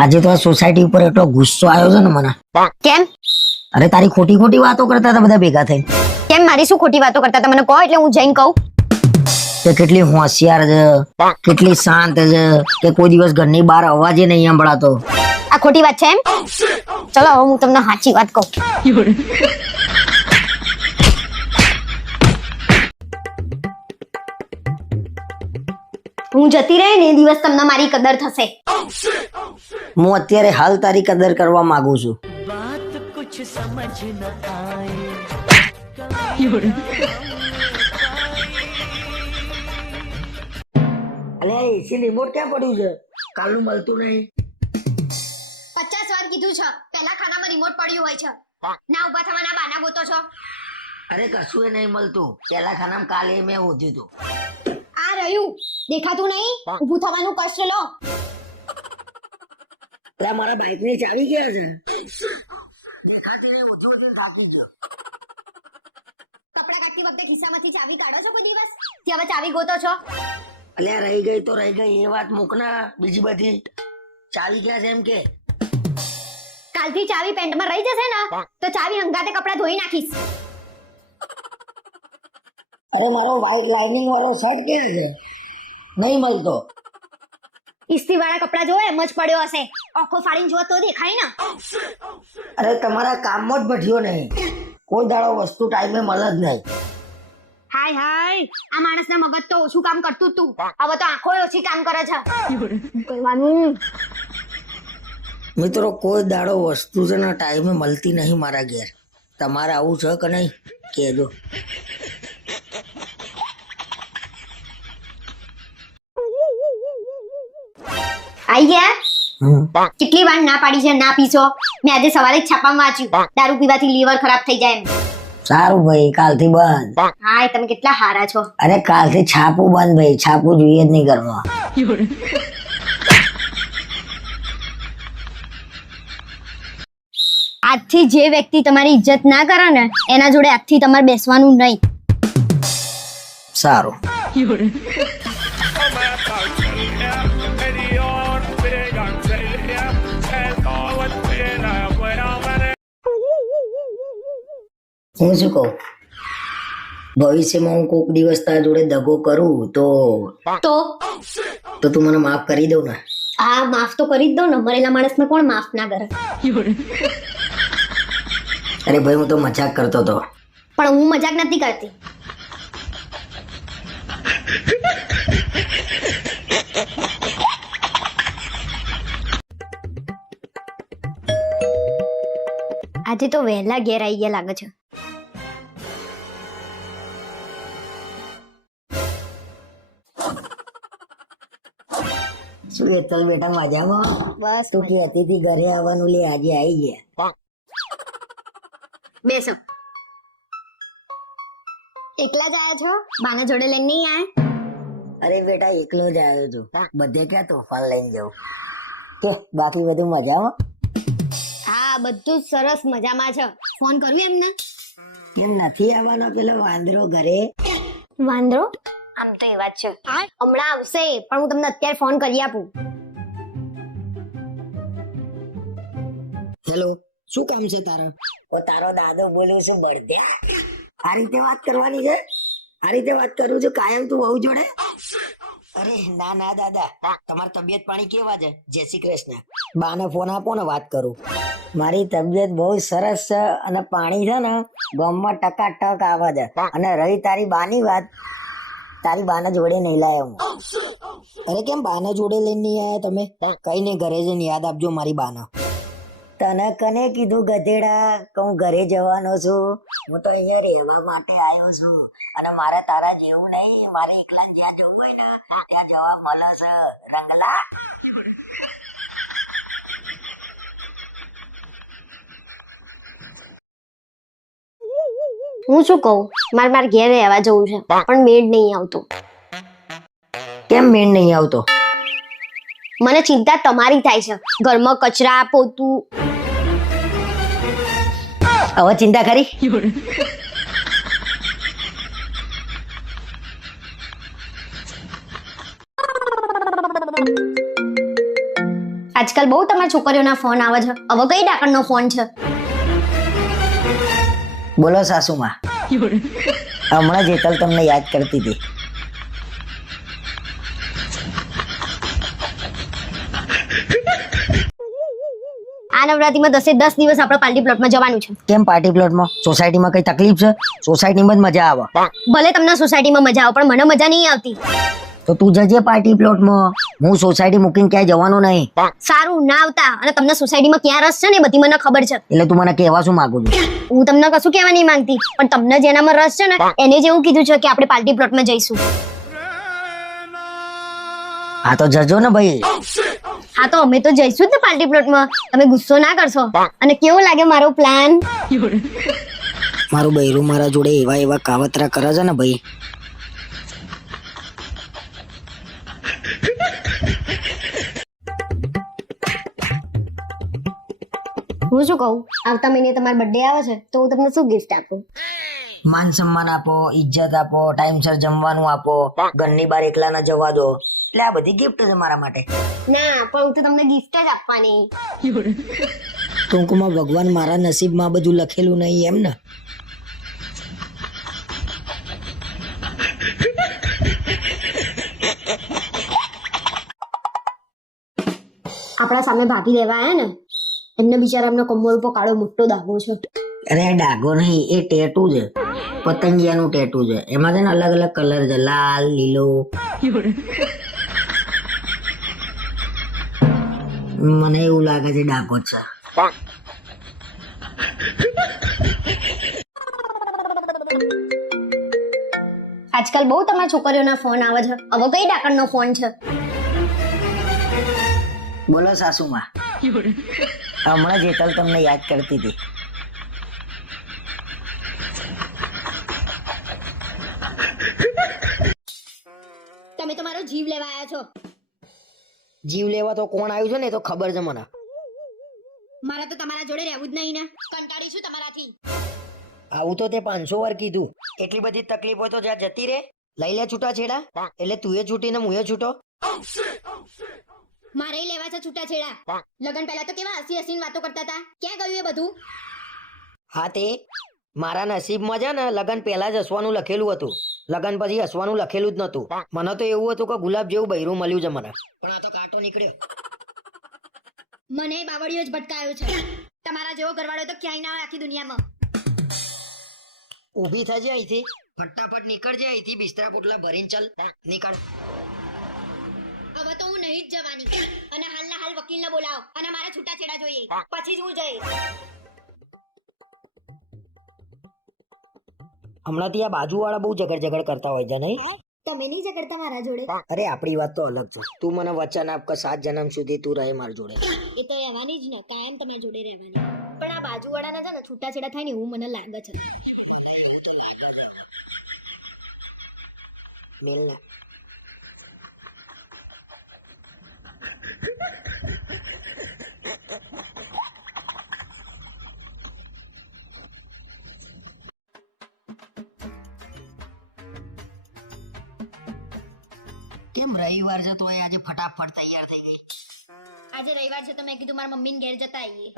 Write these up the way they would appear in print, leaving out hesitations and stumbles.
આજે તો આ સોસાયટી ઉપર એટલો ગુસ્સો આવ્યો છે ને મને. કેમ અરે તારી ખોટી ખોટી વાતો કરતા હતા બધા ભેગા થઈને કેમ મારી શું ખોટી વાતો કરતા હતા મને કહો એટલે હું જઈને કહું. કે કેટલી હોશિયાર છે, કેટલી શાંત છે, કે કોઈ દિવસ ઘરની બહાર અવાજે નહીં સંભળાતો. આ ખોટી વાત છે એમ? ચલો હવે હું તમને સાચી વાત કહું. હું જતી રહી ને એ દિવસ તમને મારી કદર થશે. હું અત્યારે હાલ તારી કદર કરવા માંગુ છું. અલે એસી રિમોટ ક્યાં પડ્યું છે? કાલનું મળતું નહીં. 50 વાર કીધું છે પહેલા ખાનામાં રિમોટ પડ્યું હોય છે. ના ઊભા થવાના બાના ગોતો છો. અરે કશું એ નહીં મળતું. પેલા ખાનામાં કાલે મેં હોધ્યું હતું. આ રહ્યું દેખાતું નહીં. ઊભું થવાનું કષ્ટ લો. અરે મારા બાઇક ની ચાવી ક્યાં છે? દેખાતી નહીં, ઓછું ઓછું થાકી ગયો. કપડા કાઢતી વખતે ખિસ્સામાંથી ચાવી કાઢો છો કોઈ દિવસ? કે હવે ચાવી ગોતો છો? અલ્યા રહી ગઈ તો રહી ગઈ, એ વાત મૂકના. બીજી બધી ચાવી ક્યાં છે એમ કે? કાલથી ચાવી પેન્ટમાં રહી જશે ને તો ચાવી હંગાતે કપડા ધોઈ નાખીશ. અરે મારો વ્હાઈટ લાઇનિંગ વાળો શર્ટ ક્યાં છે? નહીં મળતો. ઇસ્ત્રી વાળા કપડા જો એમ જ પડ્યો હશે. આંખો ફાડીને જુઓ તો દેખાય ને. અરે તમારા કામમાં જ બઢ્યો નહીં. કોઈ દાડો વસ્તુ ટાઈમે મળે જ નહીં. હાય હાય આ માણસના મગજ તો ઓછું કામ કરતું તું. હવે તો આંખો ઓછી કામ કરે છે. કહેવાનું મિત્રો કોઈ દાડો વસ્તુ છે ને ટાઈમે મળતી નહીં મારા ઘેર. તમારે આવું છે કે નહીં કહેજો. આઈ ગયા? કેટલી વાર ના પાડી છે ના પીશો. મેં આજે સવારે જ છાપામાં વાંચ્યું દારૂ પીવાથી લીવર ખરાબ થઈ જાય એમ. સારું ભાઈ, કાલથી બંધ. હાય તમે કેટલા હારા છો. અરે કાલથી છાપું બંધ ભાઈ. છાપું જોઈએ જ નહીં ઘરમાં. આજથી જે વ્યક્તિ તમારી ઇજ્જત ના કરે ને એના જોડે આજથી તમારે બેસવાનું નહીં. સારું. હું શું કહું, ભવિષ્યમાં હું કોક દિવસ તારા જોડે દગો કરું તો તું મને માફ કરી દઉં ને? હા માફ તો કરી જ દો ને. મરેલા માણસને કોણ માફ ના કરે? અરે ભાઈ હું તો મજાક કરતો હતો. પણ હું મજાક નથી કરતી. આજે તો વહેલા ઘેર આવી ગયા લાગે છે. શું હેતલ બેટા મજામાં? બસ તું કહેતી હતી ઘરે આવવાનું, લે આજે આવી ગયા. બેસો. એકલા જ આયા છો? બાના જોડે લઈને નહીં આયા? અરે બેટા એકલો જ આવ્યો છું. બધે ક્યાં તોફાન લઈને જાઉં. કે બાકી બધું મજામાં? હા બધું જ સરસ મજામાં છે. ફોન કર્યું એમને? કેમ નથી આવવાનો પેલો વાંદરો ઘરે? વાંદરો આમ તો એ વાત છે હમણાં આવશે પણ હું તમને અત્યારે ફોન કરી આપું. હેલો, શું કામ છે તારા? ઓ તારો દાદો બોલું છું બળદ્યા. આ રીતે વાત કરવાની છે? આ રીતે વાત કરું છું કાયમ તું વહુ જોડે? અરે ના ના દાદા, તમારી તબિયત પાણી કેવા છે? જય શ્રી કૃષ્ણ. બાને ફોન આપો ને વાત કરું. મારી તબિયત બહુ સરસ છે અને પાણી છે ને ગામમાં ટકાટક આવે છે. અને રહી તારી બાની વાત, તારી બાના જોડે નહીં લાયા હું. અરે કેમ બાના જોડે લઈને નહીં આયા તમે? કઈ નહીં, ઘરે જઈને યાદ આપજો મારી બાના. તને કને કીધું ગધેડા કે હું ઘરે જવાનો છું? હું તો અહીંયા રહેવા માટે આવ્યો છું. અને મારે તારા જેવું નહીં, મારે એકલા જ્યાં જવું હોય ને ત્યાં જવા મળે છે રંગલા. હું શું કહું, મારે ઘેર રહેવા જવું છે પણ મેળ નહીં આવતો. કેમ મેળ નહીં આવતો? મને ચિંતા તમારી થાય છે. ઘરમાં કચરા પોતું. હવે ચિંતા કરી? આજકાલ બહુ તમારા છોકરીઓના ફોન આવે છે. હવે કઈ ડાકણનો ફોન છે? બોલો સાસુમાં. હમણાં જેતલ તમને યાદ કરતી હતી. આ નવરાત્રીમાં 10 દિવસ આપણે પાર્ટી પ્લોટમાં જવાનું છે. કેમ પાર્ટી પ્લોટમાં? સોસાયટીમાં કઈ તકલીફ છે? સોસાયટીમાં જ મજા આવે. ભલે તમને સોસાયટીમાં મજા આવે પણ મને મજા નહીં આવતી. તો તું જજે પાર્ટી પ્લોટમાં. હું સોસાયટી મૂકીને ક્યાંય જવાનો નહીં. સારું ના આવતા. અને તમને સોસાયટીમાં ક્યાં રસ છે ને એ બધી મને ખબર છે. એટલે તું મને કહેવા શું માંગુ છું? હું તમને કશું કહેવા નહીં માંગતી પણ તમને જેનામાં રસ છે ને એને જ એવું કીધું છે કે આપણે પાર્ટી પ્લોટમાં જઈશું. હા તો જજો ને ભાઈ. હા તો અમે તો જઈશું જ ને પાર્ટી પ્લોટમાં. તમે ગુસ્સો ના કરશો. અને કેવો લાગે મારો પ્લાન? મારું બૈરું મારા જોડે એવા એવા કાવતરા કરે છે ને ભાઈ. હું શું કહું, આવતા મહિને તમારો બર્થડે આવે છે તો હું તમને શું ગિફ્ટ આપું? માન સન્માન આપો, ઇજ્જત આપો, ટાઈમસર જમવાનું આપો, ઘરની બહાર એકલા ના જવા દો. એટલે આ બધી ગિફ્ટ છે મારા માટે. ના પણ હું તો તમને ગિફ્ટ જ આપવાની. ટૂંકમાં ભગવાન મારા નસીબમાં બધું લખેલું નહીં એમ ને. આપણા સામે ભાભી લેવા આયા ને એમને બિચારા એમના કમર ઉપર કાળો મોટો દાગો છે. અરે ડાઘો નહીં, એ ટેટુ છે. પતંગિયાનું ટેટુ છે. એમાં છે ને અલગ અલગ કલર છે, લાલ, લીલો. મને એવું લાગે છે ડાઘો જ છે. આજકાલ બહુ તમારા છોકરીઓના ફોન આવે છે. હવે કઈ ડાકણનો ફોન છે? બોલો સાસુમાં. હમણાં જેતલ તમને યાદ કરતી હતી. તમે તો મારો જીવ લેવા આવ્યા છો. જીવ લેવા તો કોણ આવ્યું છે ને એ તો ખબર છે મને. મારા તો તમારા જોડે રહેવું જ નહીં ને. કંટાળી છું તમારાથી. આવું તો તે 500 વાર કીધું. એટલી બધી તકલીફ હોય તો જ્યાં જતી રે. લઈ લે છૂટા છેડા. એટલે તું એ છૂટી ને હું એ છૂટો. મારે લેવા છે છૂટાછેડા. લગન પહેલા તો કેવા હસી હસીને વાતો કરતા હતા. ક્યાં ગયું એ બધું? હા તે મારા નસીબમાં છે ને લગન પહેલા જ હસવાનું લખેલું હતું. લગન પછી હસવાનું લખેલું જ નતું. મને તો એવું હતું કે ગુલાબ જેવું બૈરું મળ્યું છે મને. પણ આ તો કાંટો નીકળ્યો. મને બાવળિયો જ ભટકાયો છે. તમારા જેવો ઘરવાળો તો ક્યાંય ના હોય આખી દુનિયામાં. ઊભી થજે અહીંથી. ફટાફટ નીકળજે અહીંથી. બિસ્તરા પોટલા ભરીને ચાલ નીકળ. હવે તો હું નહીં જ જવાની. અને હાલના હાલ વકીલને બોલાવો અને મારા છૂટાછેડા જોઈએ. પછી જ હું જઈશ. હમણાંથી આ બાજુવાળા બહુ ઝઘડ કરતા હોય છે નહીં? તમે નહીં ઝઘડતા મારા જોડે? અરે આપણી વાત તો અલગ છે. તું મને વચન આપ કે 7 જન્મ સુધી તું રહે મારી જોડે. એ તો રહેવાની જ ને. કાયમ તમારી જોડે રહેવાની. પણ આ બાજુવાળાના છે ને છૂટાછેડા થાય ને એવું મને લાગે છે. મેલના કેમ રવિવાર છે તોય આજે ફટાફટ તૈયાર થઈ ગઈ? આજે રવિવાર છે તો મેં કીધું મારા મમ્મીને ઘેર જતા આવીએ.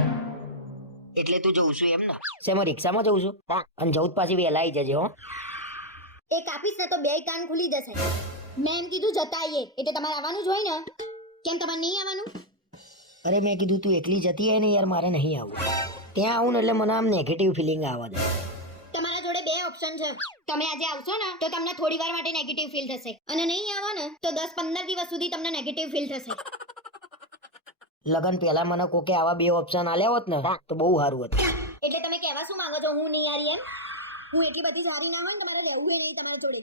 એટલે તું જઉં છું એમ ને? શેમાં રિક્ષામાં જઉં છું? અને જઉં પાછી વહેલા આવી જજે હો. એ કાપીશ ને તો બે કાન ખુલી જશે. મેં એમ કીધું જતા આવીએ એટલે તમારે આવવાનું જ હોય ને. કેમ તમારે નહીં આવવાનું? અરે મેં કીધું તું એકલી જતી હોય ને યાર, મારે નહીં આવવું. ત્યાં આવું ને એટલે મને આમ નેગેટિવ ફિલિંગ આવે છે. તમારા જોડે બે ઓપ્શન છે. તમે આજે આવશો ને તો તમને થોડી વાર માટે નેગેટિવ ફીલ થશે અને નહીં આવો ને તો 10-15 દિવસ સુધી તમને નેગેટિવ ફીલ થશે. લગન પહેલા મને કોકે આવા બે ઓપ્શન આલ્યા હોત ને તો બહુ સારું હતું. એટલે તમે કહેવા શું માંગો છો? હું નહીં આરી એમ? હું એટલી બધી સારી ના હોય ને તમારે રહેવું નહીં તમારા જોડે.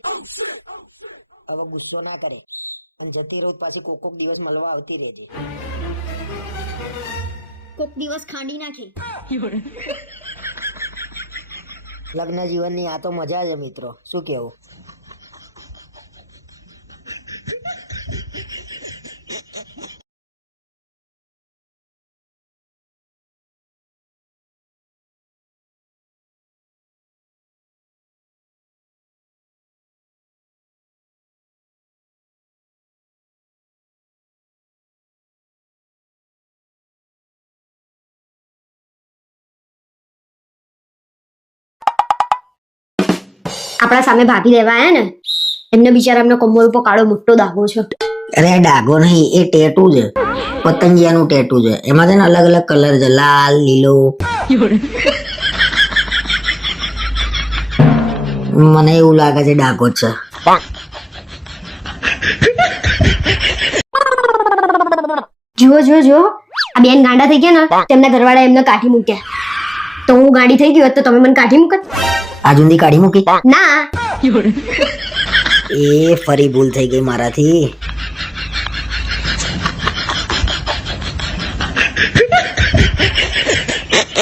હવે ગુસ્સો ના કરે અને જતી રહો પાછી કોક દિવસ મળવા આવતી રહેજે. કોક દિવસ ખાંડી નાખે. લગ્ન જીવનની આ તો મજા છે મિત્રો, શું કેવું? આપણા સામે ભાભી લેવા આયા ને એમને બિચારા એમના કમર ઉપર કાળો મોટો દાગો છે. અરે આ ડાઘો નહીં, એ ટેટુ છે, પતંગિયાનું ટેટુ છે. એમાં છે ને અલગ અલગ કલર છે, લાલ, લીલો. મને એવું લાગે છે ડાઘો જ છે. જુઓ જુઓ જુઓ, આ બેન ગાંડા થઈ ગયા ને તેમના ઘરવાળા એમને કાઢી મૂક્યા. તો હું ગાડી થઈ ગઈ હોત તો તમે મને કાઢી મૂકત? આજુંદી કાઢી મૂકી ના. એ ફરી ભૂલ થઈ ગઈ મારાથી.